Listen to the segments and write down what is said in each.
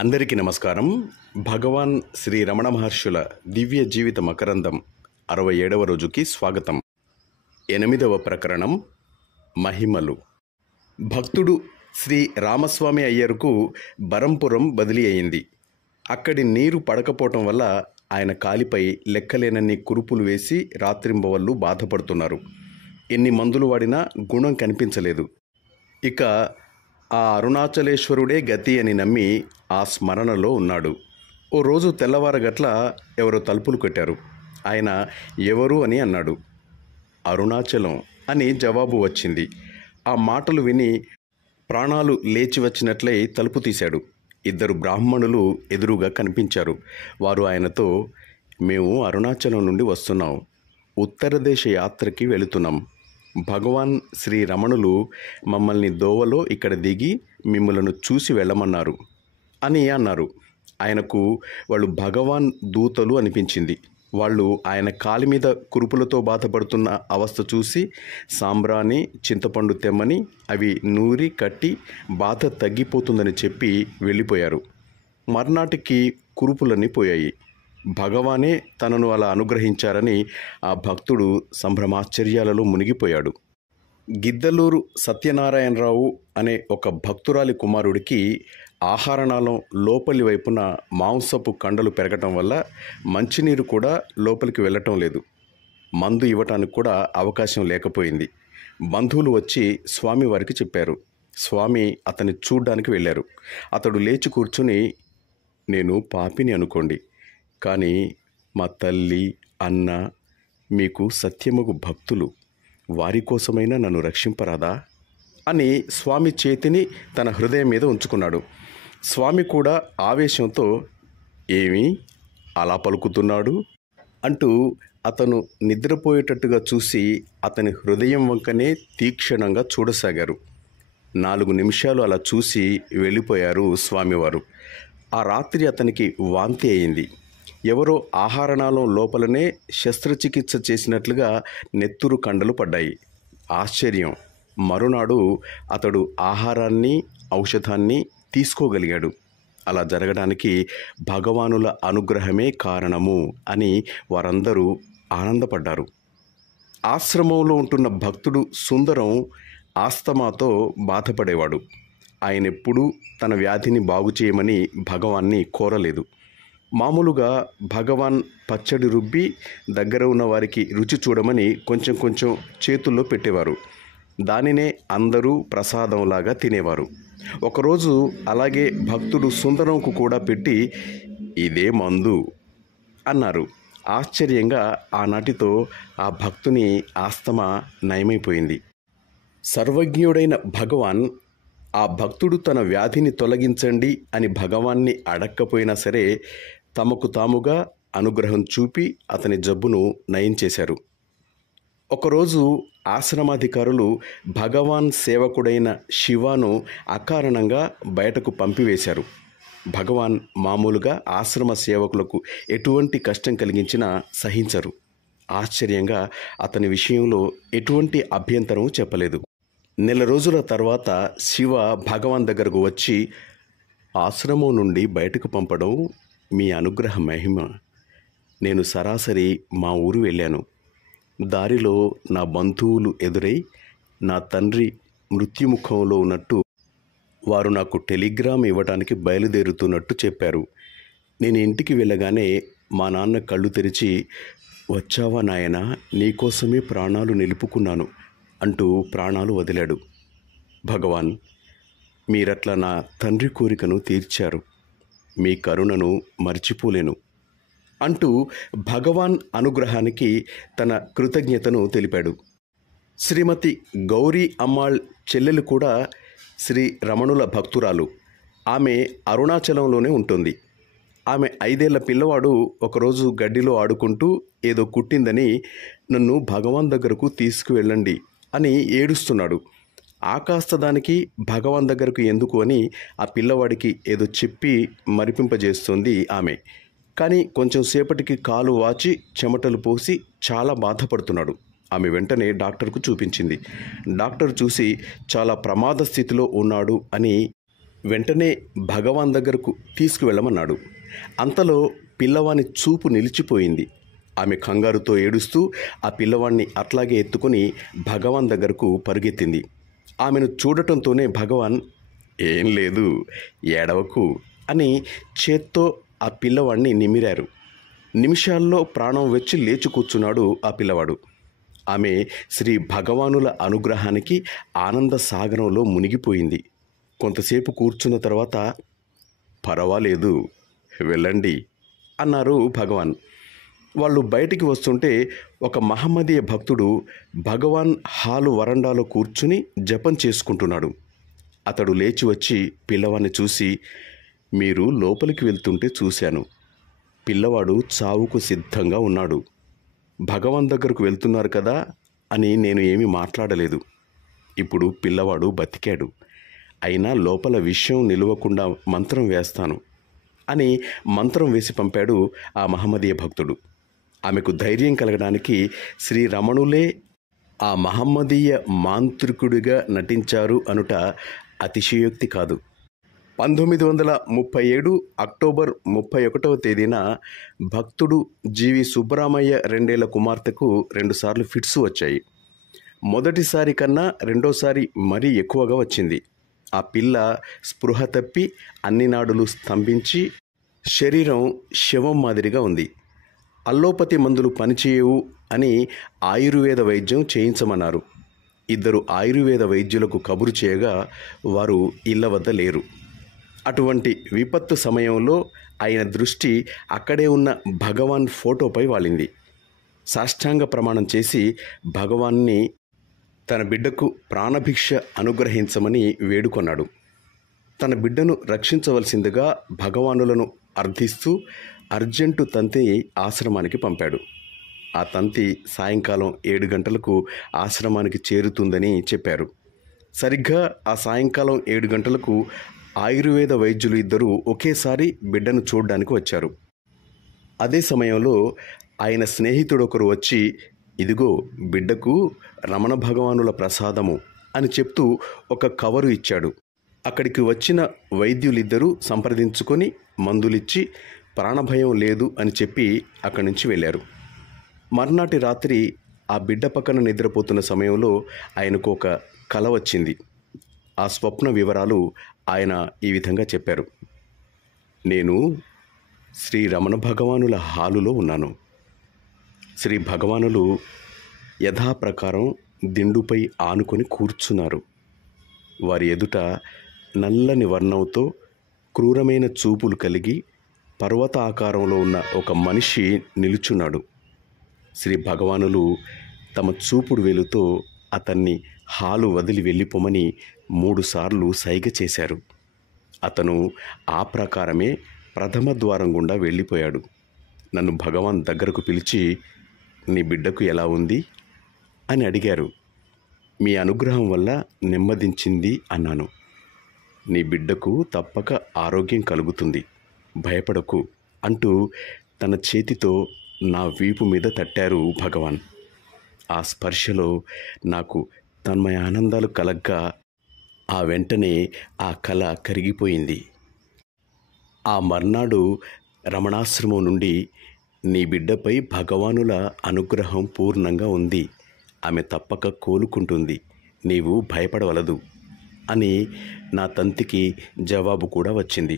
అందరికీ నమస్కారం. భగవాన్ శ్రీ రమణ మహర్షుల దివ్య జీవిత మకరందం 67వ రోజుకి స్వాగతం. 8వ ప్రకరణం మహిమలు. భక్తుడు శ్రీ రామస్వామి అయ్యర్కు బరంపురం బదిలీ అయింది. అక్కడి నీరు పడకపోవటం వల్ల ఆయన కాలిపై లెక్కలేనన్ని కురుపులు వేసి రాత్రింబవళ్ళు బాధపడుతున్నారు. ఎన్ని మందులు వాడినా గుణం కనిపించలేదు. ఇక ఆ అరుణాచలేశ్వరుడే గతి అని నమ్మి ఆ స్మరణలో ఉన్నాడు. ఓ రోజు తెల్లవారగట్ల ఎవరో తలుపులు కొట్టారు. ఆయన ఎవరు అని అన్నాడు. అరుణాచలం అని జవాబు వచ్చింది. ఆ మాటలు విని ప్రాణాలు లేచి వచ్చినట్లయి తలుపు తీశాడు. 2 బ్రాహ్మణులు ఎదురుగా కనిపించారు. వారు ఆయనతో, మేము అరుణాచలం నుండి వస్తున్నాం, ఉత్తర దేశ యాత్రకి వెళుతున్నాం. భగవాన్ శ్రీ రమణులు మమ్మల్ని దోవలో ఇక్కడ దిగి మిమ్మలను చూసి వెళ్ళమన్నారు అని అన్నారు. ఆయనకు వాళ్ళు భగవాన్ దూతలు అనిపించింది. వాళ్ళు ఆయన కాలి మీద కురుపులతో బాధపడుతున్న అవస్థ చూసి సాంబ్రాణి, చింతపండు తెమ్మని అవి నూరి కట్టి బాధ తగ్గిపోతుందని చెప్పి వెళ్ళిపోయారు. మర్నాటికి కురుపులన్నీ పోయాయి. భగవానే తనను అలా అనుగ్రహించారని ఆ భక్తుడు సంభ్రమాశ్చర్యాలలో మునిగిపోయాడు. గిద్దలూరు సత్యనారాయణరావు అనే ఒక భక్తురాలి కుమారుడికి ఆహారనాళం లోపలి వైపున మాంసపు కండలు పెరగటం వల్ల మంచినీరు కూడా లోపలికి వెళ్ళటం లేదు. మందు ఇవ్వటానికి కూడా అవకాశం లేకపోయింది. బంధువులు వచ్చి స్వామివారికి చెప్పారు. స్వామి అతన్ని చూడ్డానికి వెళ్ళారు. అతడు లేచి కూర్చుని, నేను పాపిని అనుకోండి, కానీ మా తల్లి, అన్న మీకు సత్యముగు భక్తులు, వారి కోసమైనా నన్ను రక్షింపరాదా అని స్వామి చేతిని తన హృదయం మీద ఉంచుకున్నాడు. స్వామి కూడా ఆవేశంతో, ఏమి అలా పలుకుతున్నాడు అంటూ అతను నిద్రపోయేటట్టుగా చూసి అతని హృదయం వంకనే తీక్షణంగా చూడసాగారు. 4 నిమిషాలు అలా చూసి వెళ్ళిపోయారు స్వామివారు. ఆ రాత్రి అతనికి వాంతి అయింది. ఎవరో ఆహారనాళం లోపలనే శస్త్రచికిత్స చేసినట్లుగా నెత్తురు కండలు పడ్డాయి. ఆశ్చర్యం, మరునాడు అతడు ఆహారాన్ని, ఔషధాన్ని తీసుకోగలిగాడు. అలా జరగడానికి భగవానుల అనుగ్రహమే కారణము అని వారందరూ ఆనందపడ్డారు. ఆశ్రమంలో ఉంటున్న భక్తుడు సుందరం ఆస్తమాతో బాధపడేవాడు. ఆయనెప్పుడూ తన వ్యాధిని బాగు చేయమని భగవాన్ని కోరలేదు. మామూలుగా భగవాన్ పచ్చడి రుబ్బి దగ్గర ఉన్న వారికి రుచి చూడమని కొంచెం కొంచెం చేతుల్లో పెట్టేవారు. దానినే అందరూ ప్రసాదంలాగా తినేవారు. ఒకరోజు అలాగే భక్తుడు సుందరంకు కూడా పెట్టి, ఇదే మందు అన్నారు. ఆశ్చర్యంగా ఆనాటితో ఆ భక్తుని ఆస్తమా నయమైపోయింది. సర్వజ్ఞుడైన భగవాన్ ఆ భక్తుడు తన వ్యాధిని తొలగించండి అని భగవాన్ని అడక్కపోయినా సరే తమకు తాముగా అనుగ్రహం చూపి అతని జబ్బును నయం చేశారు. ఒకరోజు ఆశ్రమాధికారులు భగవాన్ సేవకుడైన శివాను అకారణంగా బయటకు పంపివేశారు. భగవాన్ మామూలుగా ఆశ్రమ సేవకులకు ఎటువంటి కష్టం కలిగించినా సహించరు. ఆశ్చర్యంగా అతని విషయంలో ఎటువంటి అభ్యంతరం చెప్పలేదు. నెల రోజుల తర్వాత శివ భగవాన్ దగ్గరకు వచ్చి, ఆశ్రమం నుండి బయటకు పంపడం మీ అనుగ్రహ మహిమ. నేను సరాసరి మా ఊరు వెళ్ళాను. దారిలో నా బంధువులు ఎదురై నా తండ్రి మృత్యుముఖంలో ఉన్నట్టు వారు నాకు టెలిగ్రామ్ ఇవ్వడానికి బయలుదేరుతున్నట్టు చెప్పారు. నేను ఇంటికి వెళ్ళగానే మా నాన్న కళ్ళు తెరిచి, వచ్చావా నాయనా, నీకోసమే ప్రాణాలు నిలుపుకున్నాను అంటూ ప్రాణాలు వదిలాడు. భగవాన్, మీరట్లా నా తండ్రి కోరికను తీర్చారు, మీ కరుణను మర్చిపోలేను అంటూ భగవాన్ అనుగ్రహానికి తన కృతజ్ఞతను తెలిపాడు. శ్రీమతి గౌరీ అమ్మాళ్ చెల్లెలు కూడా శ్రీ రమణుల భక్తురాలు. ఆమె అరుణాచలంలోనే ఉంటుంది. ఆమె 5 ఏళ్ల పిల్లవాడు ఒకరోజు గడ్డిలో ఆడుకుంటూ ఏదో కుట్టిందని నన్ను భగవాన్ దగ్గరకు తీసుకువెళ్ళండి అని ఏడుస్తున్నాడు. ఆకాస్త దానికి భగవాన్ దగ్గరకు ఎందుకు అని ఆ పిల్లవాడికి ఏదో చెప్పి మరిపింపజేస్తుంది ఆమె. కానీ కొంచెం సేపటికి కాలు వాచి చెమటలు పోసి చాలా బాధపడుతున్నాడు. ఆమె వెంటనే డాక్టర్కు చూపించింది. డాక్టర్ చూసి చాలా ప్రమాద స్థితిలో ఉన్నాడు అని వెంటనే భగవాన్ దగ్గరకు తీసుకువెళ్ళమన్నాడు. అంతలో పిల్లవాని చూపు నిలిచిపోయింది. ఆమె కంగారుతో ఏడుస్తూ ఆ పిల్లవాణ్ణి అట్లాగే ఎత్తుకొని భగవాన్ దగ్గరకు పరుగెత్తింది. ఆమెను చూడటంతోనే భగవాన్, "ఏం లేదు, ఏడవకు" అని చేత్తో ఆ పిల్లవాడిని నిమిరారు. నిమిషాల్లో ప్రాణం వచ్చి లేచి కూర్చున్నాడు ఆ పిల్లవాడు. ఆమె శ్రీ భగవానుల అనుగ్రహానికి ఆనంద సాగరంలో మునిగిపోయింది. కొంతసేపు కూర్చున్న తర్వాత, "పర్వాలేదు, వెళ్ళండి" అన్నారు భగవాన్. వాళ్ళు బయటికి వస్తుంటే ఒక మహమ్మదీయ భక్తుడు భగవాన్ హాలు వరండాలో కూర్చుని జపం చేసుకుంటున్నాడు. అతడు లేచి వచ్చి పిల్లవాడిని చూసి, "మీరు లోపలికి వెళ్తుంటే చూశాను. పిల్లవాడు చావుకు సిద్ధంగా ఉన్నాడు. భగవాన్ దగ్గరకు వెళ్తున్నారు కదా అని నేను ఏమీ మాట్లాడలేదు. ఇప్పుడు పిల్లవాడు బతికాడు. అయినా లోపల విషయం నిలవకుండా మంత్రం వేస్తాను" అని మంత్రం వేసి పంపాడు ఆ మహమ్మదీయ భక్తుడు. ఆమెకు ధైర్యం కలగడానికి శ్రీ రమణులే ఆ మహమ్మదీయ మాంత్రికుడిగా నటించారు అనుట అతిశయోక్తి కాదు. 1937 అక్టోబర్ 31వ తేదీన భక్తుడు జీవి సుబ్బరామయ్య రెండేళ్ల కుమార్తెకు 2 సార్లు ఫిట్స్ వచ్చాయి. మొదటిసారి కన్నా రెండోసారి మరీ ఎక్కువగా వచ్చింది. ఆ పిల్ల స్పృహ తప్పి అన్ని నాడులు స్తంభించి శరీరం శవం మాదిరిగా ఉంది. అల్లోపతి మందులు పనిచేయవు అని ఆయుర్వేద వైద్యం చేయించమన్నారు. 2 ఆయుర్వేద వైద్యులకు కబురు చేయగా వారు ఇళ్ల వద్ద లేరు. అటువంటి విపత్తు సమయంలో ఆయన దృష్టి అక్కడే ఉన్న భగవాన్ ఫోటోపై వాలింది. సాష్టాంగ ప్రమాణం చేసి భగవాన్ని తన బిడ్డకు ప్రాణభిక్ష అనుగ్రహించమని వేడుకొన్నాడు. తన బిడ్డను రక్షించవలసిందిగా భగవానులను అర్థిస్తూ అర్జెంటు తంతిని ఆశ్రమానికి పంపాడు. ఆ తంతి సాయంకాలం 7 గంటలకు ఆశ్రమానికి చేరుతుందని చెప్పారు. సరిగ్గా ఆ సాయంకాలం 7 గంటలకు ఆయుర్వేద వైద్యులు 2 ఒకేసారి బిడ్డను చూడ్డానికి వచ్చారు. అదే సమయంలో ఆయన స్నేహితుడొకరు వచ్చి, "ఇదిగో బిడ్డకు రమణ భగవానుల ప్రసాదము" అని చెప్తూ ఒక కవరు ఇచ్చాడు. అక్కడికి వచ్చిన వైద్యులిద్దరూ సంప్రదించుకొని మందులిచ్చి ప్రాణభయం లేదు అని చెప్పి అక్కడి నుంచి వెళ్ళారు. మర్నాటి రాత్రి ఆ బిడ్డ పక్కన నిద్రపోతున్న సమయంలో ఆయనకు ఒక కల వచ్చింది. ఆ స్వప్న వివరాలు ఆయన ఈ విధంగా చెప్పారు. "నేను శ్రీ రమణ భగవానుల హాలులో ఉన్నాను. శ్రీ భగవానులు యథాప్రకారం దిండుపై ఆనుకొని కూర్చున్నారు. వారి ఎదుట నల్లని వర్ణంతో క్రూరమైన చూపులు కలిగి పర్వత ఆకారంలో ఉన్న ఒక మనిషి నిలుచున్నాడు. శ్రీ భగవానులు తమ చూపుడు వేలుతో అతన్ని హాలు వదిలి వెళ్ళిపోమని 3 సార్లు సైగ చేశారు. అతను ఆ ప్రకారమే ప్రథమ ద్వారం గుండా వెళ్ళిపోయాడు. నన్ను భగవాన్ దగ్గరకు పిలిచి, 'నీ బిడ్డకు ఎలా ఉంది?' అని అడిగారు. 'మీ అనుగ్రహం వల్ల నెమ్మదించింది' అన్నాను. 'నీ బిడ్డకు తప్పక ఆరోగ్యం కలుగుతుంది, భయపడకు' అంటూ తన చేతితో నా వీపు మీద తట్టారు భగవాన్. ఆ స్పర్శలో నాకు తన్మయ ఆనందాలు కలగ్గా ఆ వెంటనే ఆ కల కరిగిపోయింది. ఆ మర్నాడు రమణాశ్రమం నుండి, "నీ బిడ్డపై భగవానుల అనుగ్రహం పూర్ణంగా ఉంది. ఆమె తప్పక కోలుకుంటుంది. నీవు భయపడవలదు" అని నా తంతికి జవాబు కూడా వచ్చింది.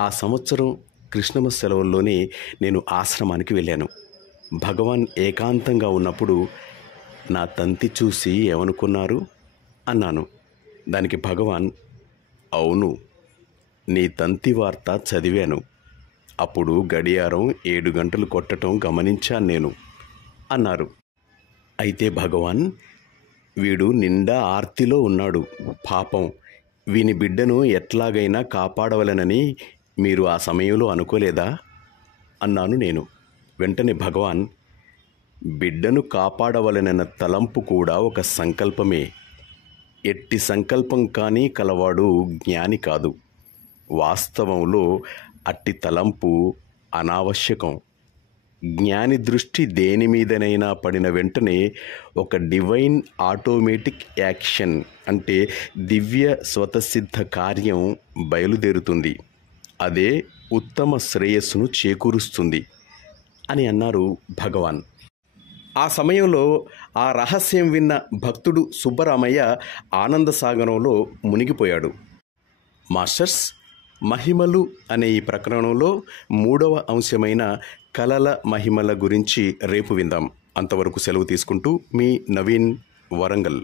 ఆ సంవత్సరం క్రిస్మస్ సెలవుల్లోనే నేను ఆశ్రమానికి వెళ్ళాను. భగవాన్ ఏకాంతంగా ఉన్నప్పుడు, "నా తంతి చూసి ఏమనుకున్నారు?" అన్నాను. దానికి భగవాన్, "అవును, నీ తంతి వార్త చదివాను. అప్పుడు గడియారం 7 గంటలు కొట్టడం గమనించాను నేను" అన్నారు. అయితే భగవాన్, "వీడు నిండా ఆర్తిలో ఉన్నాడు. పాపం, వీని బిడ్డను ఎట్లాగైనా కాపాడవలెనని మీరు ఆ సమయంలో అనుకోలేదా?" అన్నాను నేను. వెంటనే భగవాన్, "బిడ్డను కాపాడవలెనన్న తలంపు కూడా ఒక సంకల్పమే. ఎట్టి సంకల్పం కానీ కలవాడు జ్ఞాని కాదు. వాస్తవంలో అట్టి తలంపు అనావశ్యకం. జ్ఞాని దృష్టి దేని మీదనైనా పడిన వెంటనే ఒక డివైన్ ఆటోమేటిక్ యాక్షన్ అంటే దివ్య స్వతసిద్ధ కార్యం బయలుదేరుతుంది. అదే ఉత్తమ శ్రేయస్సును చేకూరుస్తుంది అని అన్నారు భగవాన్. ఆ సమయంలో ఆ రహస్యం విన్న భక్తుడు సుబ్బరామయ్య ఆనంద సాగరంలో మునిగిపోయాడు. మాస్టర్స్, మహిమలు అనే ఈ ప్రకరణంలో 3వ అంశమైన కలల మహిమల గురించి రేపు విందాం. అంతవరకు సెలవు తీసుకుంటూ మీ నవీన్, వరంగల్.